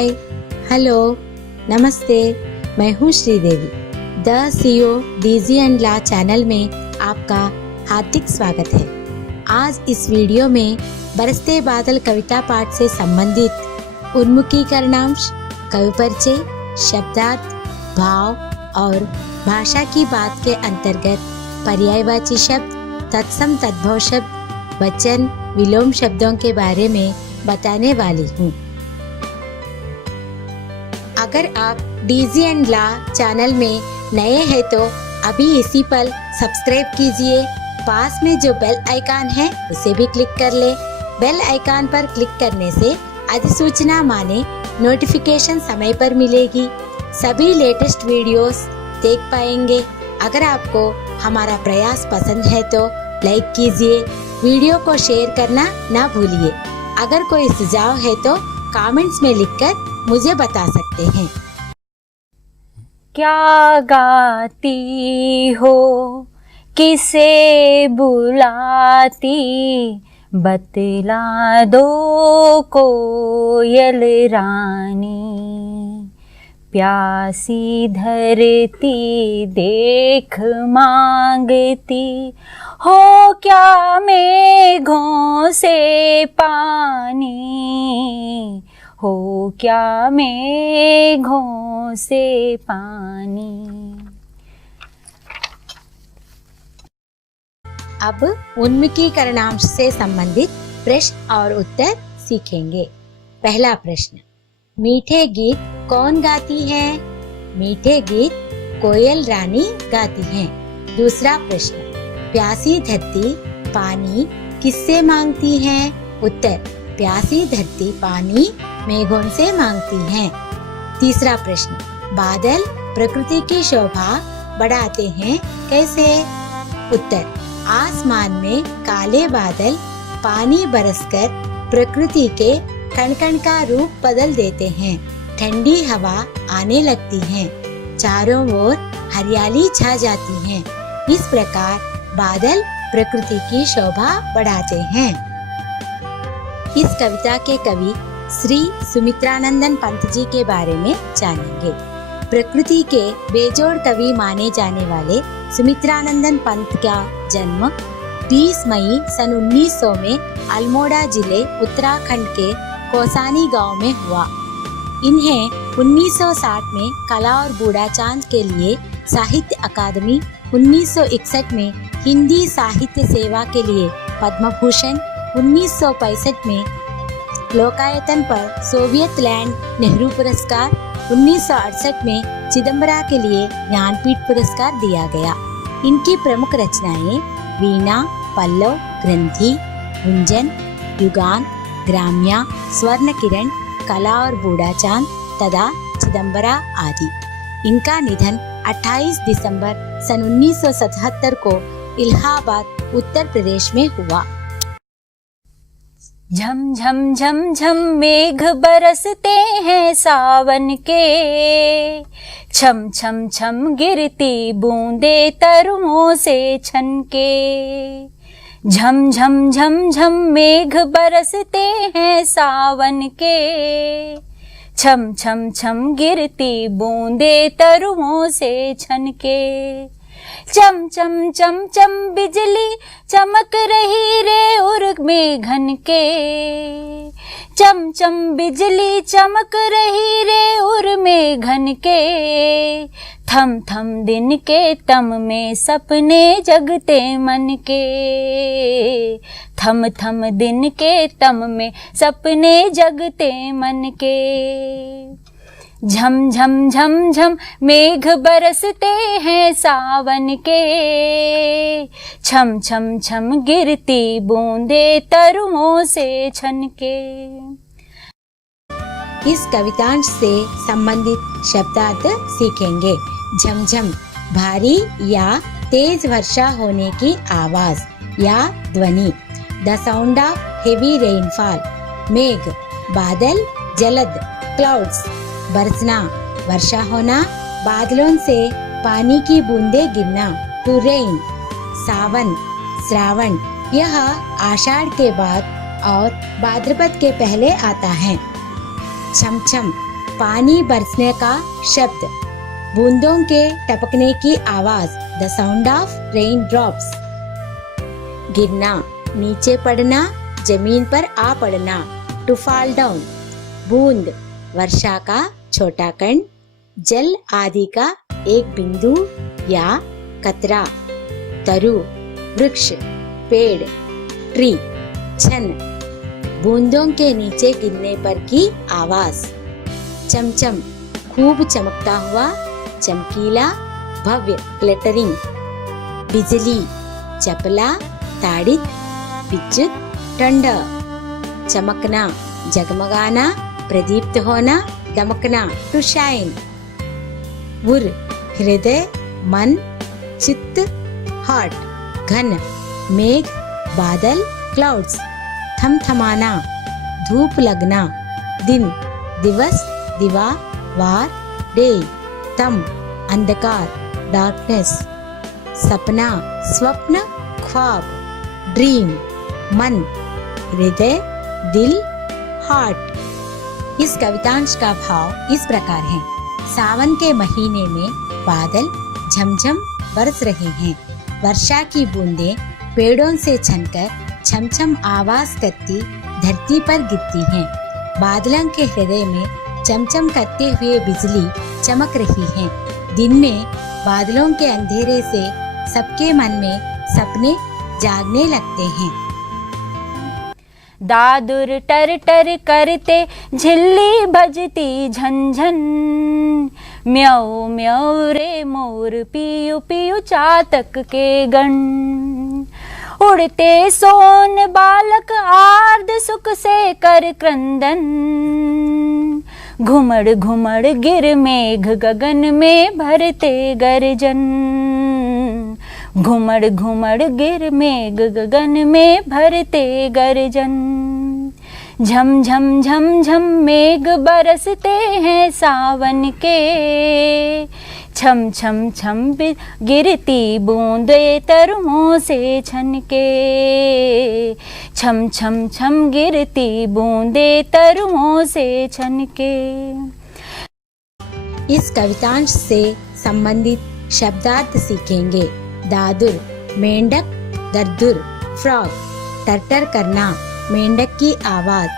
हाय, hello, नमस्ते। मैं हूँ Sridevi. The CO DG and law channel में आपका हार्दिक स्वागत है। आज इस वीडियो में बरसते बादल कविता पाठ से संबंधित उन्मुखीकरणांश, कवि परिचय, शब्दार्थ, भाव और भाषा की बात के अंतर्गत पर्यायवाची शब्द, तत्सम तद्भव शब्द, वचन, विलोम शब्दों के बारे में बताने वाली हूँ। अगर आप डीजी एंड ला चैनल में नए हैं तो अभी इसी पल सब्सक्राइब कीजिए। पास में जो बेल आइकन है उसे भी क्लिक कर ले। बेल आइकन पर क्लिक करने से अधिसूचना माने नोटिफिकेशन समय पर मिलेगी। सभी लेटेस्ट वीडियोस देख पाएंगे। अगर आपको हमारा प्रयास पसंद है तो लाइक कीजिए। वीडियो को शेयर करना ना भूलिए। अगर कोई सुझाव है तो कमेंट्स में लिखकर मुझे बता सकते हैं। क्या गाती हो, किसे बुलाती, बतला दो कोयल रानी। प्यासी धरती देख मांगती हो, क्या मेघों से पानी हो, क्या मेघों से पानी। अब उन्मुखीकरणांश से संबंधित प्रश्न और उत्तर सीखेंगे। पहला प्रश्न, मीठे गीत कौन गाती है? मीठे गीत कोयल रानी गाती हैं। दूसरा प्रश्न, प्यासी धरती पानी किससे मांगती है? उत्तर, प्यासी धरती पानी मेघों से मांगती है। तीसरा प्रश्न, बादल प्रकृति की शोभा बढ़ाते हैं कैसे? उत्तर, आसमान में काले बादल पानी बरसकर प्रकृति के कण-कण का रूप बदल देते हैं। ठंडी हवा आने लगती है, चारों ओर हरियाली छा जाती है। इस प्रकार बादल प्रकृति की शोभा बढ़ाते हैं। इस कविता के कवि श्री सुमित्रानंदन पंत जी के बारे में जानेंगे। प्रकृति के बेजोड़ कवि माने जाने वाले सुमित्रानंदन पंत का जन्म 20 मई सन 1900 में अल्मोड़ा जिले उत्तराखंड के कोसानी गांव में हुआ। इन्हें 1960 में कला और बूढ़ा चांद के लिए साहित्य अकादमी, 1961 में हिंदी साहित्य सेवा के लिए पद्म भूषण, 1965 में लोकायतन पर सोवियत लैंड नेहरू पुरस्कार, 1968 में चिदम्बरा के लिए ज्ञानपीठ पुरस्कार दिया गया। इनकी प्रमुख रचनाएं वीणा, पल्लव, ग्रंथि, गुंजन, युगान, ग्राम्या, स्वर्ण किरण, कला और बूढ़ा चांद तथा चिदम्बरा आदि। इनका निधन 28 दिसंबर सन 1977 को इलाहाबाद, उत्तर प्रदेश में हुआ। झम झम झम झम मेघ बरसते हैं सावन के, छम छम छम गिरती बूंदे तरुओं से छनके। झम झम झम झम मेघ बरसते हैं सावन के, छम छम छम गिरती बूंदे तरुओं से छनके। चम चम चम चम बिजली चमक रही रे उर्ग मेघन के, चम चम बिजली चमक रही रे उर मेघन के। थम थम दिन के तम में सपने जगते मन के, थम थम दिन के तम में सपने जगते मन के। झम झम झम झम मेघ बरसते हैं सावन के, छम छम छम गिरती बूंदे तरुओं से छनके। इस कवितांश से संबंधित शब्दार्थ सीखेंगे। झमझम, भारी या तेज वर्षा होने की आवाज या ध्वनि। The sound of heavy rainfall. मेघ, बादल, जलद, क्लाउड्स, बरसना, वर्षा होना, बादलों से पानी की बूंदें गिरना, टू रेन। सावन, श्रावण, यह आषाढ़ के बाद और भाद्रपद के पहले आता है। छम छम, पानी बरसने का शब्द, बूंदों के टपकने की आवाज, the sound of rain drops. गिरना, नीचे पड़ना, जमीन पर आ पड़ना, टू फॉल डाउन। बूंद, वर्षा का छोटा कण, जल आदि का एक बिंदु या कतरा। तरु, वृक्ष, पेड़, ट्री। छन, बूंदों के नीचे गिरने पर की आवाज। चमचम, खूब चमकता हुआ, चमकीला, भव्य, ग्लिटरिंग। बिजली, चपला, ताड़ित, विद्युत, ठंड। चमकना, जगमगाना, प्रदीप्त होना, दमकना, टू शाइन। उर, हृदय, मन, चित्त, हार्ट। घन, मेघ, बादल, क्लाउड्स। थमथमाना, धूप लगना। दिन, दिवस, दिवा, वार, डे। तम, अंधकार, डार्कनेस। सपना, स्वप्न, ख्वाब, ड्रीम। मन, हृदय, दिल, हार्ट। इस कवितांश का भाव इस प्रकार है। सावन के महीने में बादल झमझम बरस रहे हैं। वर्षा की बूंदें पेड़ों से छनकर छमछम आवाज करती धरती पर गिरती हैं। बादलों के हृदय में चमचम करते हुए बिजली चमक रही है। दिन में बादलों के अंधेरे से सबके मन में सपने जागने लगते हैं। दादुर टर टर करते झिल्ली बजती झंझन, म्याऊ म्याऊ रे मोर पियू पियू चातक के गण। उड़ते सोन बालक आर्द सुख से कर क्रंदन, घुमड़ घुमड़ गिर मेघ गगन में भरते गर्जन। घुमड़ घुमड़ गिर मेघ गगन में भरते गर्जन। झम झम झम झम मेघ बरसते हैं सावन के, छम छम छम गिरती बूंदे तरुओं से छनके। छम छम छम गिरती बूंदे तरुओं से छनके। इस कवितांश से संबंधित शब्दार्थ सीखेंगे। दादुर, मेंढक, दरदुर, फ्रॉग, टरटर करना, मेंढक की आवाज,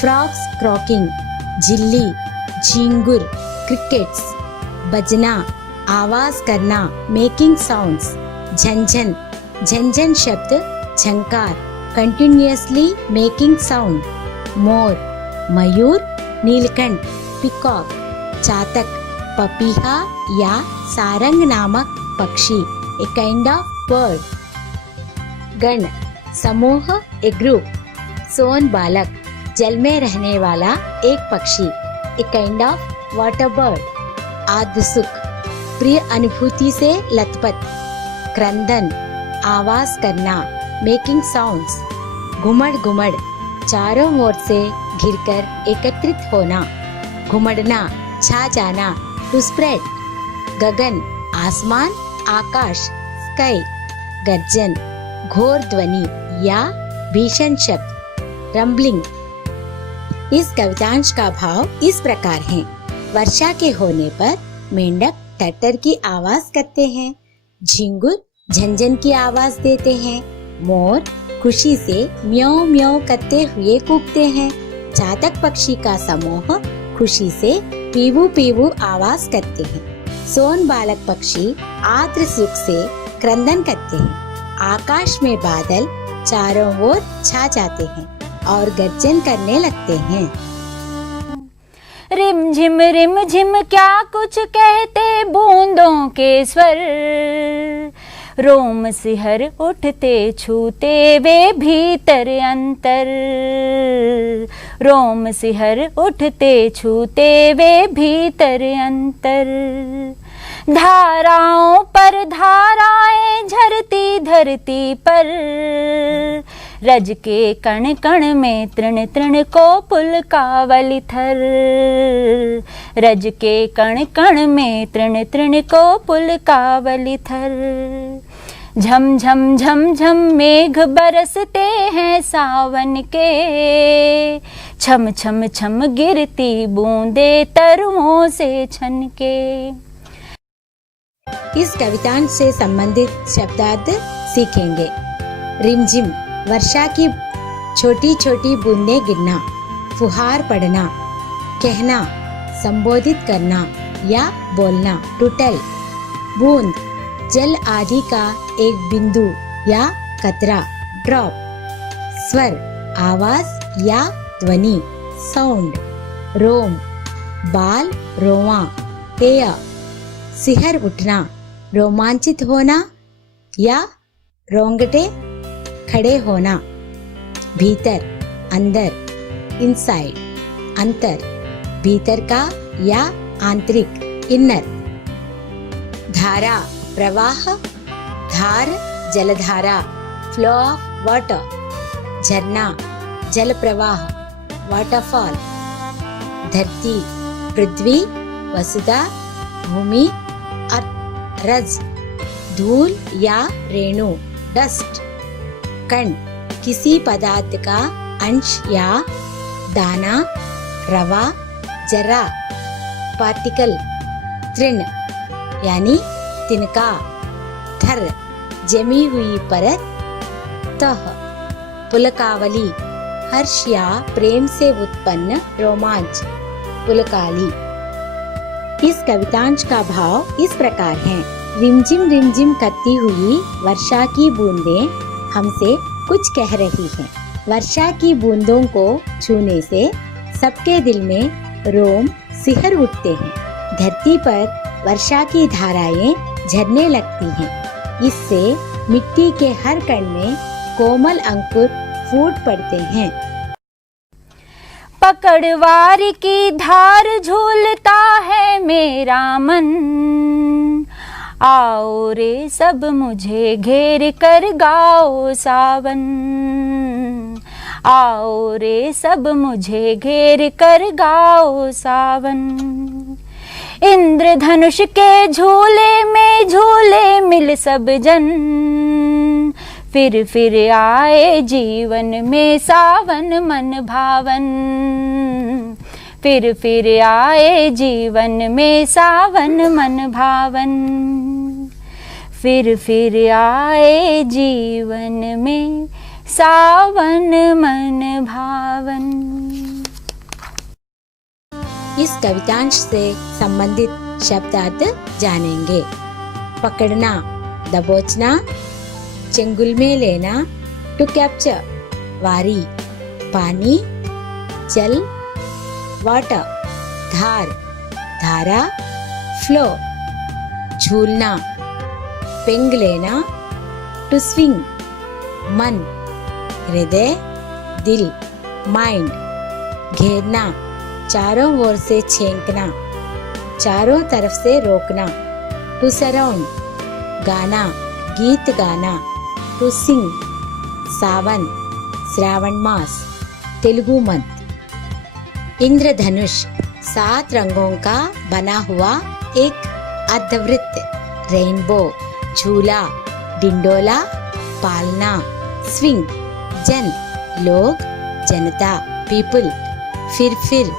फ्रॉग्स क्रॉकिंग। झिल्ली, झींगुर, क्रिकेट्स। बजना, आवाज करना, मेकिंग साउंड्स। झंझन, झंझन शब्द, झंकार, कंटिन्यूअसली मेकिंग साउंड। मोर, मयूर, नीलकंठ, पिकॉक। चातक, पपीहा या सारंग नामक पक्षी, ए काइंड ऑफ बर्ड। गण, समूह, ए ग्रुप। सोन बालक, जल में रहने वाला एक पक्षी, a kind of water bird. आद्य सुख, प्रिय अनुभूति से लथपथ। क्रंदन, आवाज करना, मेकिंग साउंड्स। घुमड़ घुमड़, चारों ओर से घिरकर एकत्रित होना। घुमड़ना, छा जाना, टू स्प्रेड। गगन, आसमान, आकाश, स्काई। गर्जन, घोर ध्वनि या भीषण शब्द, रंबलिंग। इस कवितांश का भाव इस प्रकार है। वर्षा के होने पर मेंढक टटर की आवाज करते हैं, झिंगुर झंझन की आवाज देते हैं, मोर खुशी से म्याऊ म्याऊ करते हुए कूकते हैं, चातक पक्षी का समूह खुशी से पीवू पीवू आवाज करते हैं, सोन बालक पक्षी आर्द्र सुख से क्रंदन करते हैं, आकाश में बादल चारों ओर छा जाते हैं और गर्जन करने लगते हैं। रिम झिम क्या कुछ कहते बूंदों के स्वर, रोम सिहर उठते छूते वे भीतर अंतर, रोम सिहर उठते छूते वे भीतर अंतर। धाराओं पर धाराएं झरती धरती पर, रज के कण कण में तृण तृण को पुलकावली थर, रज के कण कण में तृण तृण को पुलकावली थर। झम झम झम झम मेघ बरसते हैं सावन के, छम छम छम गिरती बूंदे तरुओं से छनके। इस कवितांश से संबंधित शब्दार्थ सीखेंगे। रिमझिम वर्षा की छोटी छोटी बूंदें गिरना, फुहार पड़ना, कहना, संबोधित करना या बोलना, टूटल, बूंद, जल आदि का एक बिंदु या कतरा, ड्रॉप, स्वर, आवाज या ध्वनि, साउंड, रोम, बाल, रोवा, हेयर, सिहर उठना, रोमांचित होना या रोंगटे खड़े होना, भीतर, अंदर, इनसाइड, अंतर, भीतर का या आंतरिक, इनर, धारा, प्रवाह, धार, जलधारा, फ्लो ऑफ वाटर, झरना, जल प्रवाह, वाटरफॉल, धरती, पृथ्वी, वसुधा, भूमि, अर्थ, रज, धूल या रेणु, डस्ट, कण, किसी पदार्थ का अंश या दाना, रवा, जरा, पार्टिकल, तृण यानी तिनका, थर, जमी हुई परत, तह, पुलकावली, हर्ष या प्रेम से उत्पन्न रोमांच, पुलकाली। इस कवितांश का भाव इस प्रकार है। रिमझिम करती हुई वर्षा की बूंदें हमसे कुछ कह रही हैं। वर्षा की बूंदों को छूने से सबके दिल में रोम सिहर उठते हैं। धरती पर वर्षा की धाराएं झरने लगती हैं। इससे मिट्टी के हर कण में कोमल अंकुर फूट पड़ते हैं। पकड़वार की धार झूलता है मेरा मन, आओ रे सब मुझे घेर कर गाओ सावन, आओ रे सब मुझे घेर कर गाओ सावन। इंद्रधनुष के झूले में झूले मिल सब जन, फिर आए जीवन में सावन मन भावन, फिर आए जीवन में सावन मन भावन, फिर आए जीवन में सावन मन भावन। इस कवितांश से संबंधित शब्दार्थ जानेंगे। पकड़ना, दबोचना, चंगुल में लेना, टू कैप्चर, वारी, पानी, जल, वाटर, धार, धारा, फ्लो, झूलना, पेंग लेना, टू स्विंग, मन, हृदय, दिल, माइंड, घेरना, चारों ओर से छेंकना, चारों तरफ से रोकना, टू सराउंड, गाना, गीत गाना, टू सिंग, सावन, श्रावण मास, तेलुगु मंथ। इंद्रधनुष 7 रंगों का बना हुआ एक अर्धवृत्त, रेनबो, झूला, डिंडोला, पालना, स्विंग, जन, लोग, जनता, पीपल, फिर,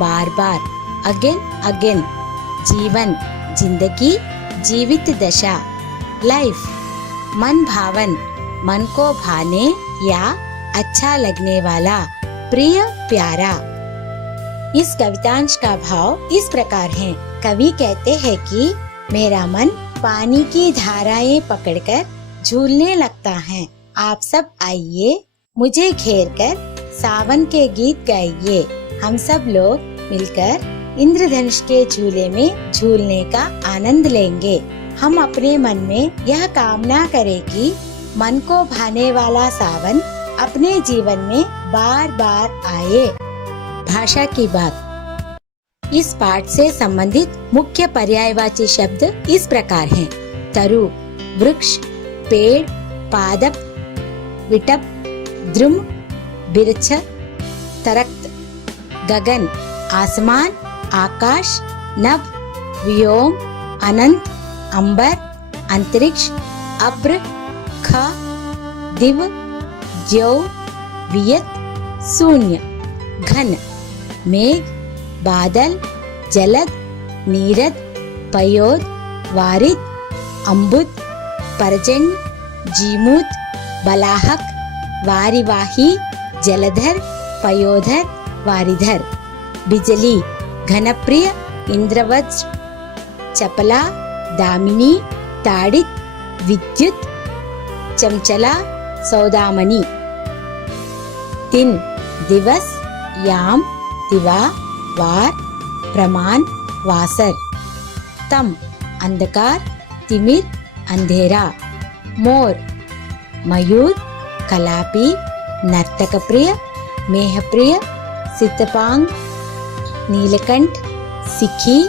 बार बार, अगेन, जीवन, जिंदगी, जीवित दशा, लाइफ, मन भावन, मन को भाने या अच्छा लगने वाला, प्रिय, प्यारा। इस कवितांश का भाव इस प्रकार है। कवि कहते हैं कि मेरा मन पानी की धाराएं पकड़कर झूलने लगता है। आप सब आइए, मुझे घेर कर सावन के गीत गाइए। हम सब लोग मिलकर इंद्रधनुष के झूले में झूलने का आनंद लेंगे। हम अपने मन में यह कामना करें कि मन को भाने वाला सावन अपने जीवन में बार बार आए। भाषा की बात। इस पाठ से संबंधित मुख्य पर्यायवाची शब्द इस प्रकार हैं। तरु, वृक्ष, पेड़, पादप, विटप, द्रुम, बिरछ, तरक्त, गगन, आसमान, आकाश, नभ, व्योम, अनंत, अंबर, अंतरिक्ष, अब्र, ख, दिव, ज्यो, वियत, शून्य। घन मेघ, बादल, जलद, नीरद, पयोद, वारिद, अम्बुद, पर्जन्य, जीमूत, बलाहक, वारिवाही, जलधर, पयोधर, वारिधर। बिजली, घनप्रिय, इंद्रवज्र, चपला, दामिनी, ताड़ित, विद्युत, चमचला, सौदामणि। दिन, दिवस, याम, दिवा, वार, प्रमाण, वासर। तम, अंधकार, तिमिर, अंधेरा। मोर, मयूर, कलापी, नर्तक प्रिय, मेहप्रिय, सितपांग, नीलकंठ, सिखी,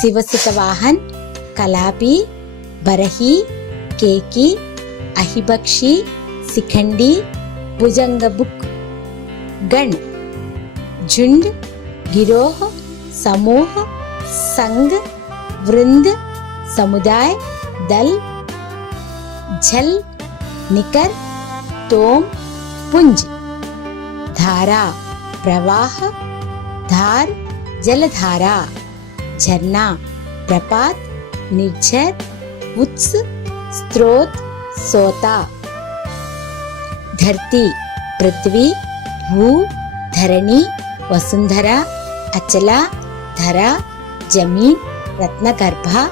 शिवसुतवाहन, कलापी, बरही, केकी, अहिबक्षी, शिखंडी, भुजंगबुक। गण, झुंड, गिरोह, समूह, संघ, वृंद, समुदाय, दल, झल, निकर, तोम, पुंज। धारा, प्रवाह, धार, जलधारा। झरना, प्रपात, निर्झर, उत्स, स्रोत, सोता। धरती, पृथ्वी, भू, धरणी, वसुंधरा, अचला, धरा, जमीन, रत्नगर्भा,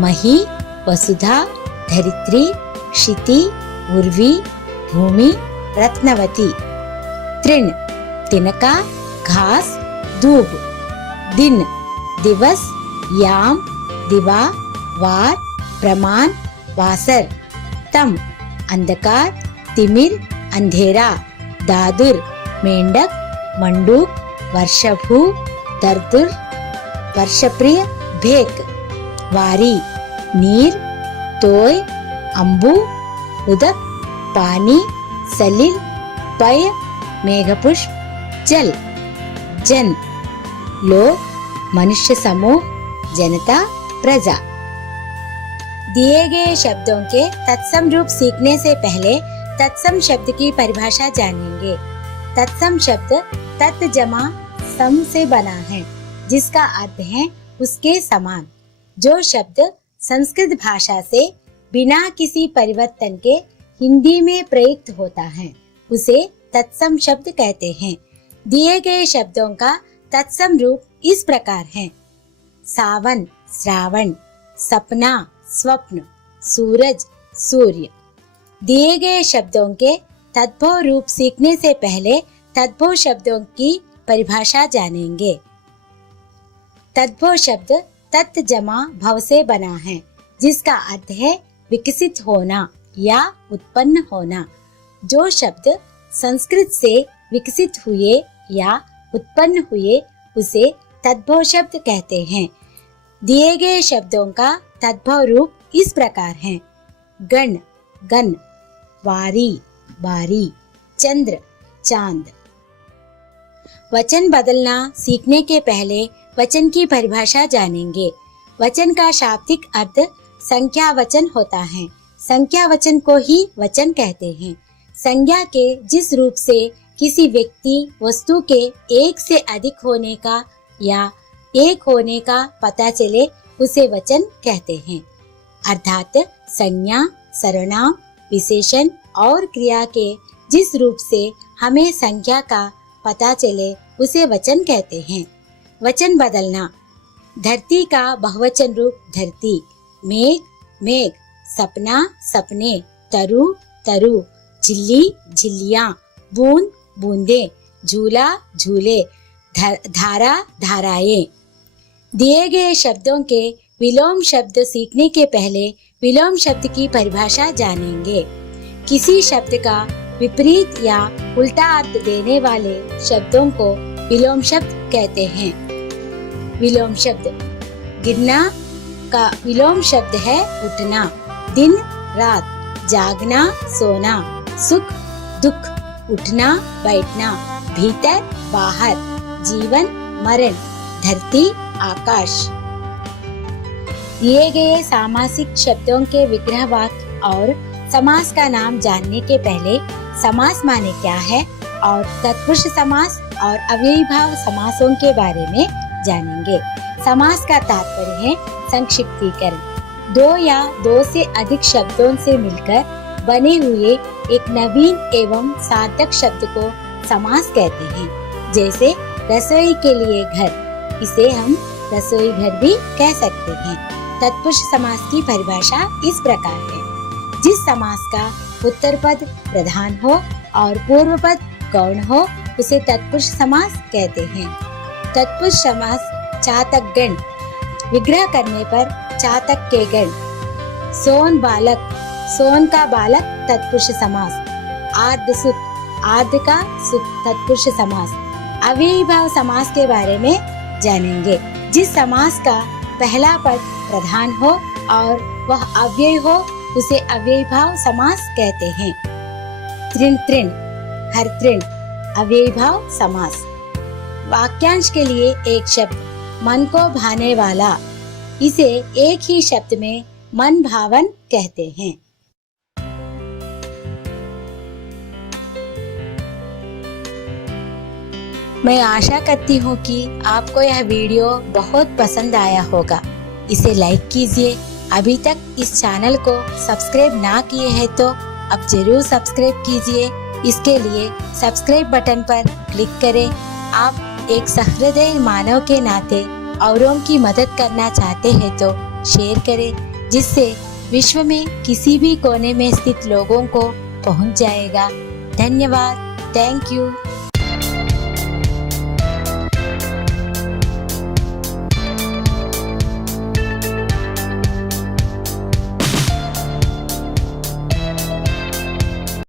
मही, वसुधा, धरित्री, क्षिति, उर्वी, भूमि, रत्नवती। तृण, तिनका, घास, दूब। दिन, दिवस, याम, दिवा, वार, प्रमाण, वासर। तम, अंधकार, तिमिर, अंधेरा। दादुर, मेंढक, मंडूक, वर्षभू, दरदुर, वर्षप्रिय, भेक। वारी, नीर, तोय, अंबु, उदक, पानी, सलिल, पय, मेघपुष्प, जल। जन, लोग, मनुष्य समूह, जनता, प्रजा। दिए गए शब्दों के तत्सम रूप सीखने से पहले तत्सम शब्द की परिभाषा जानेंगे। तत्सम शब्द तत् जमा सम से बना है, जिसका अर्थ है उसके समान। जो शब्द संस्कृत भाषा से बिना किसी परिवर्तन के हिंदी में प्रयुक्त होता है, उसे तत्सम शब्द कहते हैं। दिए गए शब्दों का तत्सम रूप इस प्रकार है: सावन, श्रावण, सपना, स्वप्न, सूरज, सूर्य। दिए गए शब्दों के तद्भव रूप सीखने से पहले तद्भव शब्दों की परिभाषा जानेंगे। तद्भव शब्द तत् जमा भव से बना है, जिसका अर्थ है विकसित होना या उत्पन्न होना। जो शब्द संस्कृत से विकसित हुए या उत्पन्न हुए, उसे तद्भव शब्द कहते हैं। दिए गए शब्दों का तद्भव रूप इस प्रकार है: गण, गण, वारी, बारी, चंद्र, चांद। वचन बदलना सीखने के पहले वचन की परिभाषा जानेंगे। वचन का शाब्दिक अर्थ संख्या वचन होता है। संख्या वचन को ही वचन कहते हैं। संज्ञा के जिस रूप से किसी व्यक्ति वस्तु के एक से अधिक होने का या एक होने का पता चले, उसे वचन कहते हैं। अर्थात संज्ञा, सर्वनाम, विशेषण और क्रिया के जिस रूप से हमें संख्या का पता चले, उसे वचन कहते हैं। वचन बदलना: धरती का बहुवचन रूप धरती, मेघ, मेघ, सपना, सपने, तरु, तरु, झिल्ली, झिल्लियां, बूंद, बूंदे, झूला, झूले, धारा, धाराएं। दिए गए शब्दों के विलोम शब्द सीखने के पहले विलोम शब्द की परिभाषा जानेंगे। किसी शब्द का विपरीत या उल्टा अर्थ देने वाले शब्दों को विलोम शब्द कहते हैं। विलोम शब्द: गिरना का विलोम शब्द है उठना। दिन, रात, जागना, सोना, सुख, दुख, उठना, बैठना, भीतर, बाहर, जीवन, मरण, धरती, आकाश। दिए गए सामासिक शब्दों के विग्रह वाक्य और समास का नाम जानने के पहले समास माने क्या है और तत्पुरुष समास और अव्ययीभाव समासों के बारे में जानेंगे। समास का तात्पर्य है संक्षिप्तीकरण। दो या दो से अधिक शब्दों से मिलकर बने हुए एक नवीन एवं सार्थक शब्द को समास कहते हैं। जैसे रसोई के लिए घर, इसे हम रसोई घर भी कह सकते हैं। तत्पुरुष समास की परिभाषा इस प्रकार है। जिस समास का उत्तर पद प्रधान हो और पूर्व पद गौण हो उसे तत्पुरुष समास कहते हैं। तत्पुरुष समास चातक गण, विग्रह करने पर चातक के गण। सोन बालक, सोन का बालक तत्पुरुष समास। आर्ध सुत, आर्ध का सुत तत्पुरुष समास। अव्ययीभाव समास के बारे में जानेंगे। जिस समास का पहला पद प्रधान हो और वह अव्यय हो उसे अव्ययीभाव समास कहते हैं। तृण तृण, हर तृण, अव्ययीभाव समास। वाक्यांश के लिए एक शब्द मन को भाने वाला, इसे एक ही शब्द में मन भावन कहते हैं। मैं आशा करती हूँ कि आपको यह वीडियो बहुत पसंद आया होगा। इसे लाइक कीजिए। अभी तक इस चैनल को सब्सक्राइब ना किए हैं तो अब जरूर सब्सक्राइब कीजिए। इसके लिए सब्सक्राइब बटन पर क्लिक करें। आप एक सहृदय मानव के नाते औरों की मदद करना चाहते हैं तो शेयर करें, जिससे विश्व में किसी भी कोने में स्थित लोगों को पहुंच जाएगा। धन्यवाद। Thank you.